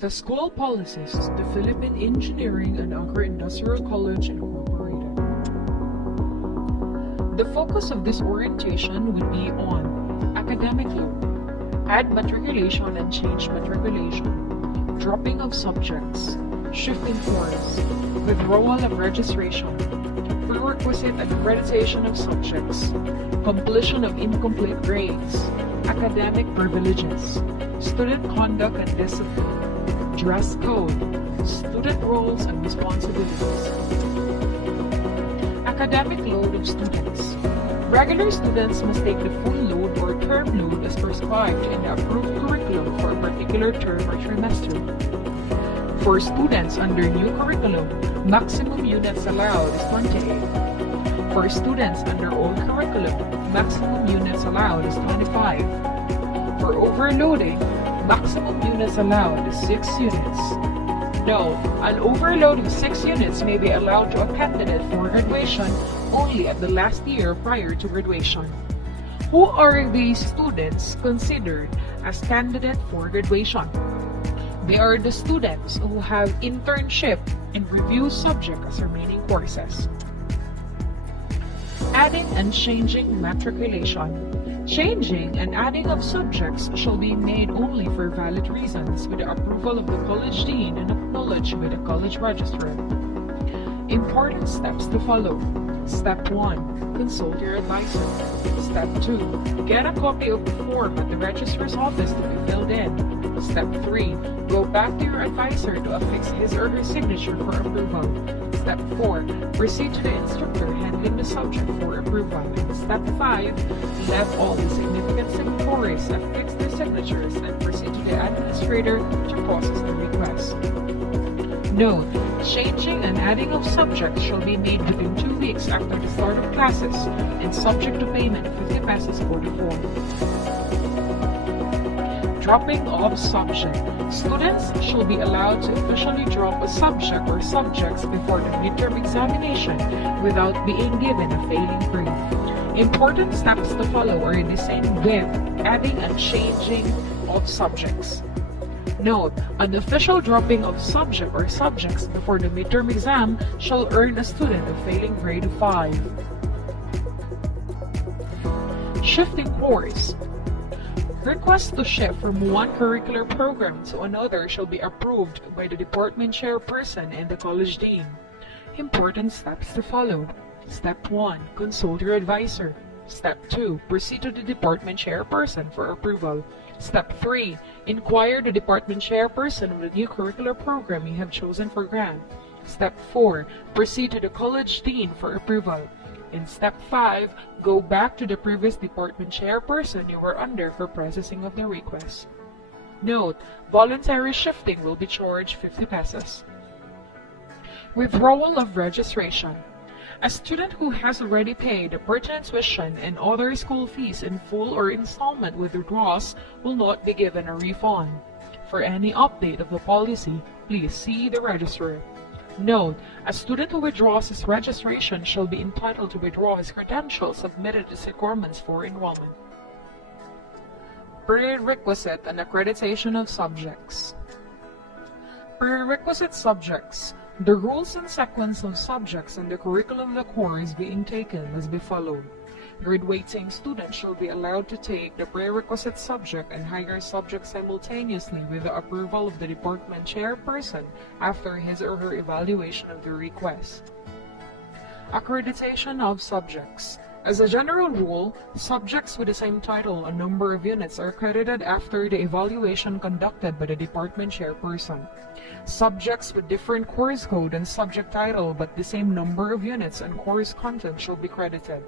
The school policies, the Philippine Engineering and Agro-Industrial College Incorporated. The focus of this orientation would be on academic load, add matriculation and change matriculation, dropping of subjects, shifting course, withdrawal of registration, prerequisite and accreditation of subjects, completion of incomplete grades, academic privileges, student conduct and discipline, dress code, student roles and responsibilities. Academic load of students. Regular students must take the full load or term load as prescribed in the approved curriculum for a particular term or trimester. For students under new curriculum, maximum units allowed is 28. For students under old curriculum, maximum units allowed is 25. For overloading, maximum units allowed is 6 units. No, an overload of 6 units may be allowed to a candidate for graduation only at the last year prior to graduation. Who are these students considered as candidate for graduation? They are the students who have internship and review subject as remaining courses. Adding and changing matriculation. Changing and adding of subjects shall be made only for valid reasons with the approval of the college dean and acknowledged by the college registrar. Important steps to follow. Step 1. Consult your advisor. Step 2. Get a copy of the form at the registrar's office to be filled in. Step 3. Go back to your advisor to affix his or her signature for approval. Step 4. Proceed to the instructor handling the subject for approval. And Step 5. Let all the significant signatories affix their signatures and proceed to the administrator to process the request. Note: changing and adding of subjects shall be made within 2 weeks after the start of classes and subject to payment of 50 pesos for the form. Dropping of subject. Students shall be allowed to officially drop a subject or subjects before the midterm examination without being given a failing grade. Important steps to follow are the same with adding and changing of subjects. Note: an official dropping of subject or subjects before the midterm exam shall earn a student a failing grade of 5. Shifting course. Requests to shift from one curricular program to another shall be approved by the department chairperson and the college dean. Important steps to follow. Step 1. Consult your advisor. Step 2. Proceed to the department chairperson for approval. Step 3. Inquire the department chairperson of the new curricular program you have chosen for grant. Step 4. Proceed to the college dean for approval. In Step 5, go back to the previous department chairperson you were under for processing of the request. Note: voluntary shifting will be charged 50 pesos. Withdrawal of registration. A student who has already paid the pertinent tuition and other school fees in full or installment withdraws will not be given a refund. For any update of the policy, please see the registrar. Note: a student who withdraws his registration shall be entitled to withdraw his credentials submitted as requirements for enrollment. Prerequisite and accreditation of subjects. Prerequisite subjects. The rules and sequence of subjects and the curriculum of the course being taken must be followed. Graduating students shall be allowed to take the prerequisite subject and higher subject simultaneously with the approval of the department chairperson after his or her evaluation of the request. Accreditation of subjects. As a general rule, subjects with the same title and number of units are accredited after the evaluation conducted by the department chairperson. Subjects with different course code and subject title but the same number of units and course content shall be credited.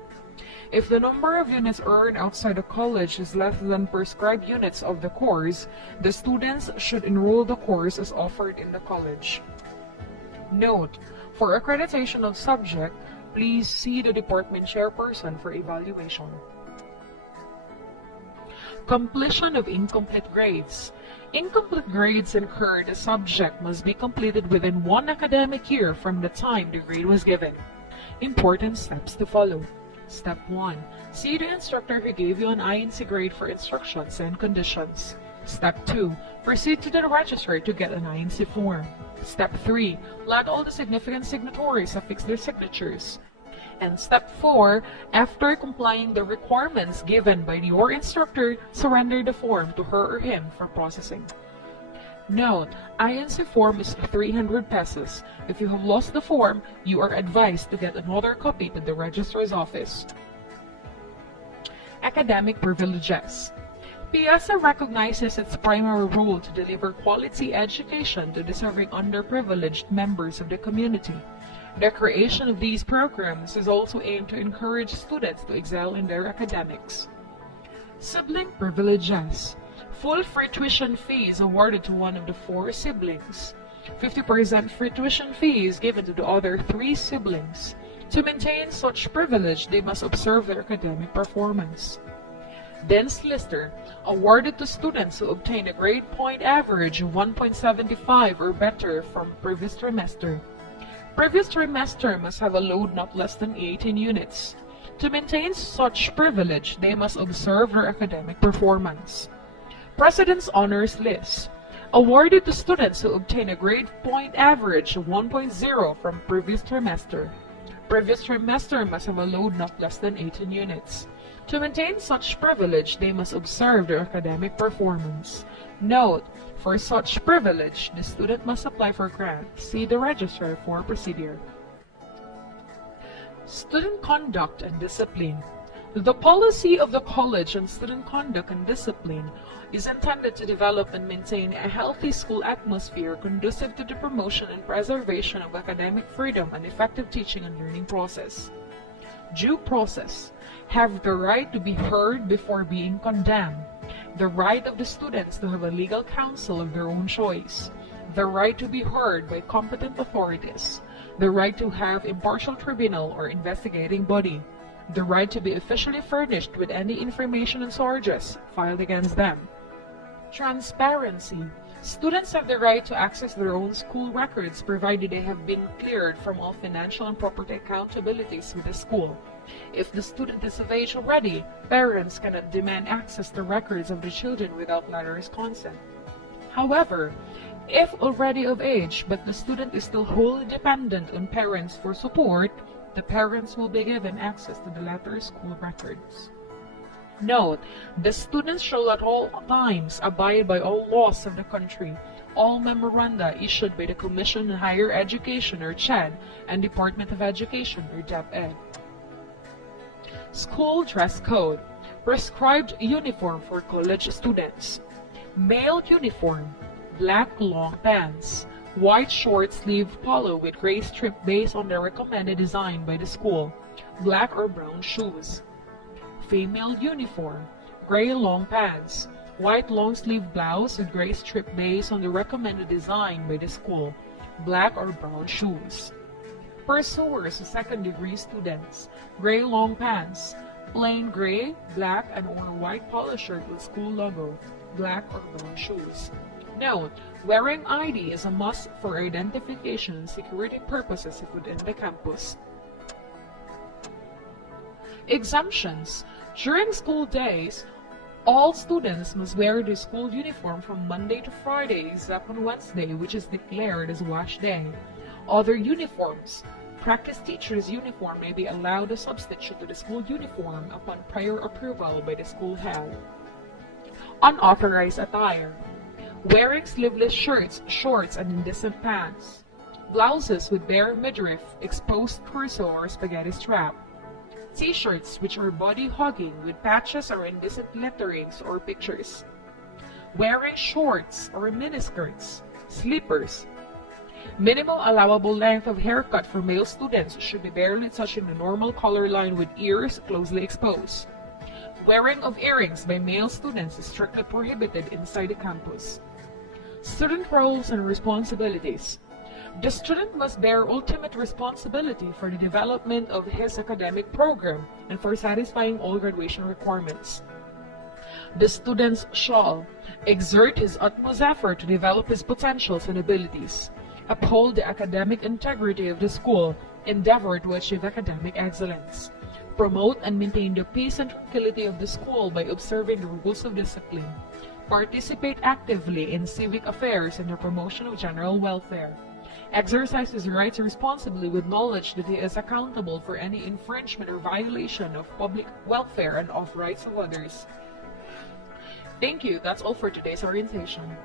If the number of units earned outside the college is less than prescribed units of the course, the students should enroll the course as offered in the college. Note: for accreditation of subject, please see the department chairperson for evaluation. Completion of incomplete grades. Incomplete grades incurred a subject must be completed within 1 academic year from the time the grade was given. Important steps to follow. Step 1. See the instructor who gave you an INC grade for instructions and conditions. Step 2. Proceed to the registrar to get an INC form. Step 3. Let all the significant signatories affix their signatures. And Step 4. After complying the requirements given by your instructor, surrender the form to her or him for processing. Note, INC form is 300 pesos. If you have lost the form, you are advised to get another copy to the registrar's office. Academic privileges. PIASA recognizes its primary role to deliver quality education to deserving underprivileged members of the community. The creation of these programs is also aimed to encourage students to excel in their academics. Sibling privileges. Full free tuition fee is awarded to one of the 4 siblings. 50% free tuition fee is given to the other 3 siblings. To maintain such privilege, they must observe their academic performance. Dense Lister, awarded to students who obtain a grade point average of 1.75 or better from previous trimester. Previous trimester must have a load not less than 18 units. To maintain such privilege, they must observe their academic performance. President's Honors List, awarded to students who obtain a grade point average of 1.0 from previous trimester. Previous trimester must have a load not less than 18 units. To maintain such privilege, they must observe their academic performance. Note, for such privilege, the student must apply for grant. See the registrar for procedure. Student conduct and discipline. The policy of the college on student conduct and discipline is intended to develop and maintain a healthy school atmosphere conducive to the promotion and preservation of academic freedom and effective teaching and learning process. Due process. Have the right to be heard before being condemned. The right of the students to have a legal counsel of their own choice. The right to be heard by competent authorities. The right to have impartial tribunal or investigating body. The right to be officially furnished with any information and charges filed against them. Transparency. Students have the right to access their own school records provided they have been cleared from all financial and property accountabilities with the school. If the student is of age already, parents cannot demand access to records of the children without letter's consent. However, if already of age but the student is still wholly dependent on parents for support, the parents will be given access to the letter's school records. Note, the students shall at all times abide by all laws of the country, all memoranda issued by the Commission on Higher Education or CHED and Department of Education or DepEd. School dress code. Prescribed uniform for college students. Male uniform, black long pants, white short sleeve polo with gray strip based on the recommended design by the school, black or brown shoes. Female uniform, gray long pants, white long sleeve blouse with gray strip based on the recommended design by the school, black or brown shoes. Pursuers, second degree students, gray long pants, plain gray, black and or white polo shirt with school logo, black or brown shoes. Note, wearing ID is a must for identification and security purposes within the campus. Exemptions. During school days, all students must wear their school uniform from Monday to Friday except on Wednesday, which is declared as wash day. Other uniforms. Practice teacher's uniform may be allowed as substitute to the school uniform upon prior approval by the school head. Unauthorized attire. Wearing sleeveless shirts, shorts, and indecent pants. Blouses with bare midriff, exposed torso, or spaghetti strap. T-shirts which are body-hugging with patches or indecent letterings or pictures. Wearing shorts or miniskirts. Slippers. Minimal allowable length of haircut for male students should be barely touching the normal color line with ears closely exposed. Wearing of earrings by male students is strictly prohibited inside the campus. Student roles and responsibilities. The student must bear ultimate responsibility for the development of his academic program and for satisfying all graduation requirements. The student shall exert his utmost effort to develop his potentials and abilities, uphold the academic integrity of the school, endeavor to achieve academic excellence, promote and maintain the peace and tranquility of the school by observing the rules of discipline, Participate actively in civic affairs and the promotion of general welfare. Exercise his rights responsibly with knowledge that he is accountable for any infringement or violation of public welfare and of rights of others. Thank you. That's all for today's orientation.